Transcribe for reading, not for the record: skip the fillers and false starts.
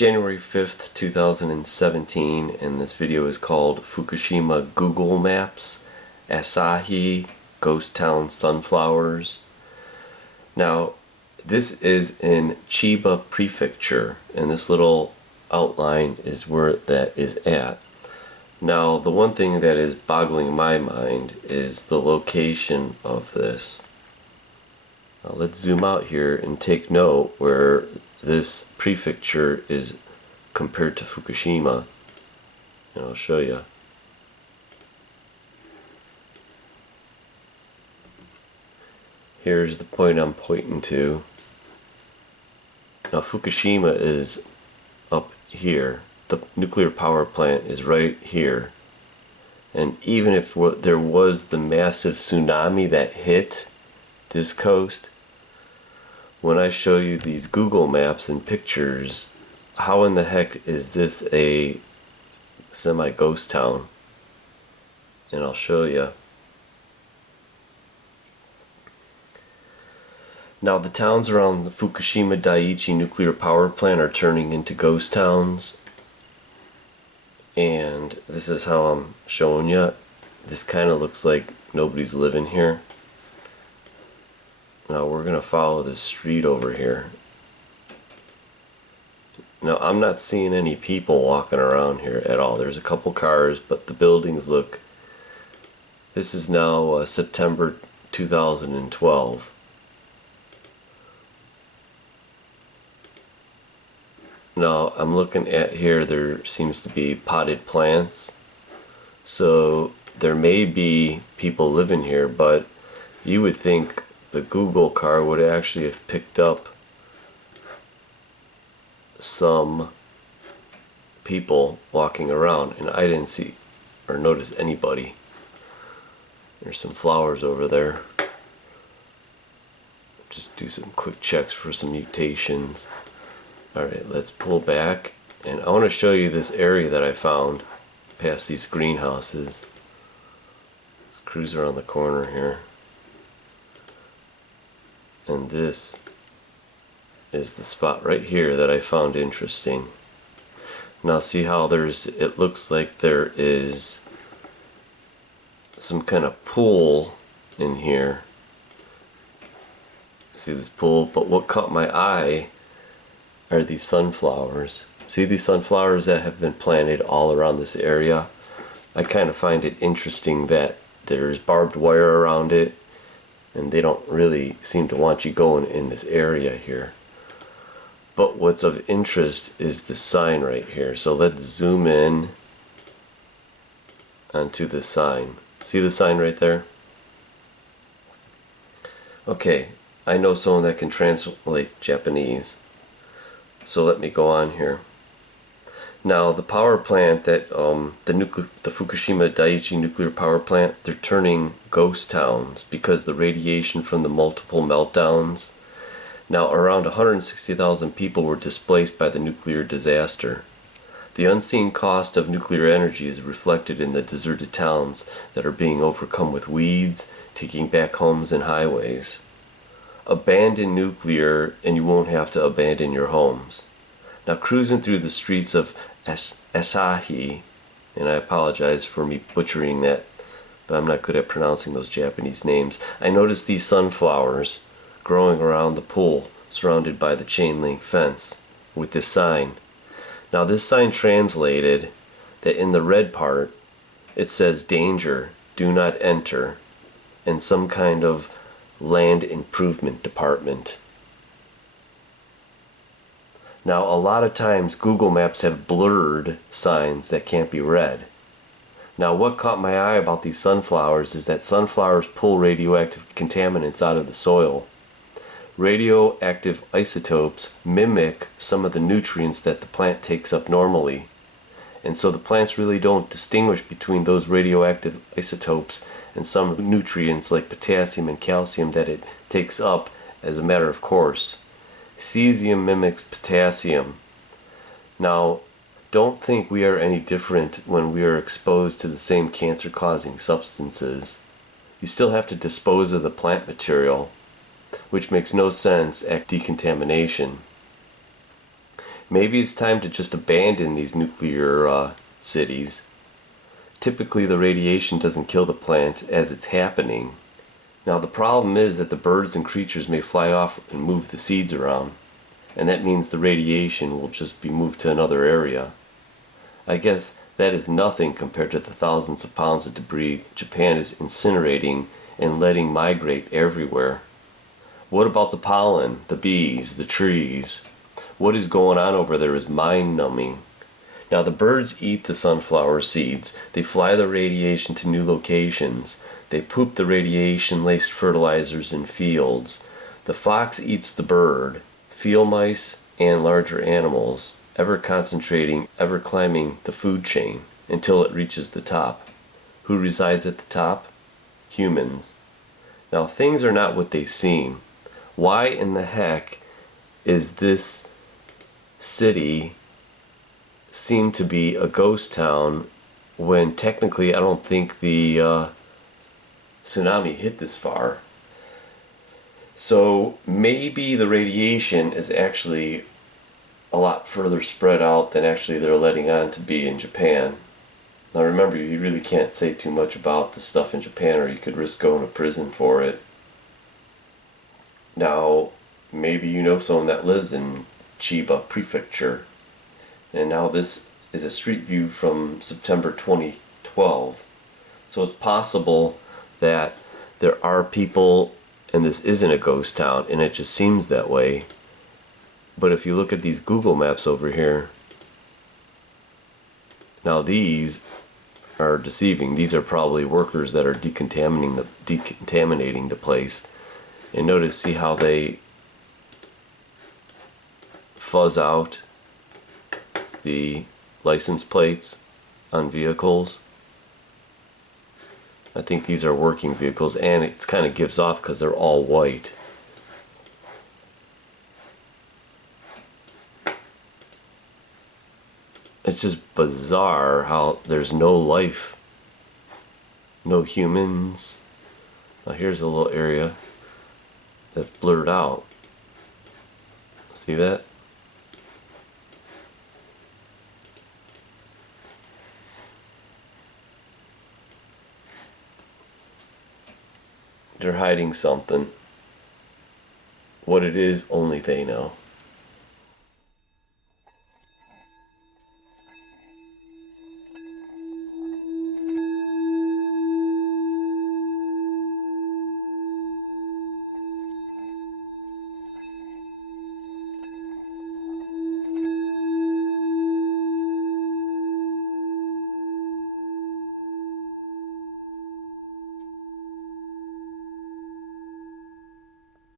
January 5th, 2017, and this video is called Fukushima Google Maps, Asahi, Ghost Town Sunflowers. Now, this is in Chiba Prefecture, and this little outline is where that is at. Now, the one thing that is boggling my mind is the location of this. Now, let's zoom out here and take note where this prefecture is compared to Fukushima, and I'll show you. Here's the point I'm pointing to. Now Fukushima is up here. The nuclear power plant is right here. And even if there was the massive tsunami that hit this coast, when I show you these Google Maps and pictures, how in the heck is this a semi-ghost town? And I'll show you. Now the towns around the Fukushima Daiichi nuclear power plant are turning into ghost towns. And this is how I'm showing you. This kind of looks like nobody's living here. Now we're going to follow this street over here. Now I'm not seeing any people walking around here at all. There's a couple cars, but the buildings look... This is now September 2012. Now I'm looking at here, there seems to be potted plants. So there may be people living here, but you would think the Google car would actually have picked up some people walking around, and I didn't see or notice anybody. There's some flowers over there. Just do some quick checks for some mutations. Alright, let's pull back, and I want to show you this area that I found past these greenhouses. Let's cruise around the corner here. And this is the spot right here that I found interesting. Now see how it looks like there is some kind of pool in here. See this pool, but what caught my eye are these sunflowers. See these sunflowers that have been planted all around this area? I kind of find it interesting that there's barbed wire around it, and they don't really seem to want you going in this area here. But what's of interest is the sign right here. So let's zoom in onto the sign. See the sign right there? Okay, I know someone that can translate Japanese, so let me go on here. Now the power plant that the Fukushima Daiichi nuclear power plant, they're turning ghost towns because the radiation from the multiple meltdowns. Now around 160,000 people were displaced by the nuclear disaster. The unseen cost of nuclear energy is reflected in the deserted towns that are being overcome with weeds, taking back homes and highways. Abandon nuclear and you won't have to abandon your homes. Now cruising through the streets of Asahi, and I apologize for me butchering that, but I'm not good at pronouncing those Japanese names. I noticed these sunflowers growing around the pool surrounded by the chain link fence with this sign. Now this sign translated that in the red part it says danger, do not enter, and some kind of land improvement department. Now a lot of times Google Maps have blurred signs that can't be read. Now what caught my eye about these sunflowers is that sunflowers pull radioactive contaminants out of the soil. Radioactive isotopes mimic some of the nutrients that the plant takes up normally. And so the plants really don't distinguish between those radioactive isotopes and some nutrients like potassium and calcium that it takes up as a matter of course. Cesium mimics potassium. Now, don't think we are any different when we are exposed to the same cancer-causing substances. You still have to dispose of the plant material, which makes no sense at decontamination. Maybe it's time to just abandon these nuclear cities. Typically the radiation doesn't kill the plant as it's happening. Now the problem is that the birds and creatures may fly off and move the seeds around, and that means the radiation will just be moved to another area. I guess that is nothing compared to the thousands of pounds of debris Japan is incinerating and letting migrate everywhere. What about the pollen, the bees, the trees? What is going on over there is mind-numbing. Now the birds eat the sunflower seeds, they fly the radiation to new locations, they poop the radiation-laced fertilizers in fields, the fox eats the bird, field mice and larger animals, ever concentrating, ever climbing the food chain until it reaches the top. Who resides at the top? Humans. Now things are not what they seem. Why in the heck is this city seem to be a ghost town when technically I don't think the tsunami hit this far? So maybe the radiation is actually a lot further spread out than actually they're letting on to be in Japan. Now remember, you really can't say too much about the stuff in Japan or you could risk going to prison for it. Now, maybe you know someone that lives in Chiba Prefecture. And now this is a street view from September 2012. So it's possible that there are people and this isn't a ghost town and it just seems that way. But if you look at these Google Maps over here, now these are deceiving. These are probably workers that are decontaminating the place. And notice, see how they fuzz out the license plates on vehicles. I think these are working vehicles, and it kind of gives off because they're all white. It's just bizarre how there's no life, no humans. Now here's a little area that's blurred out. See that? They're hiding something. What it is, only they know.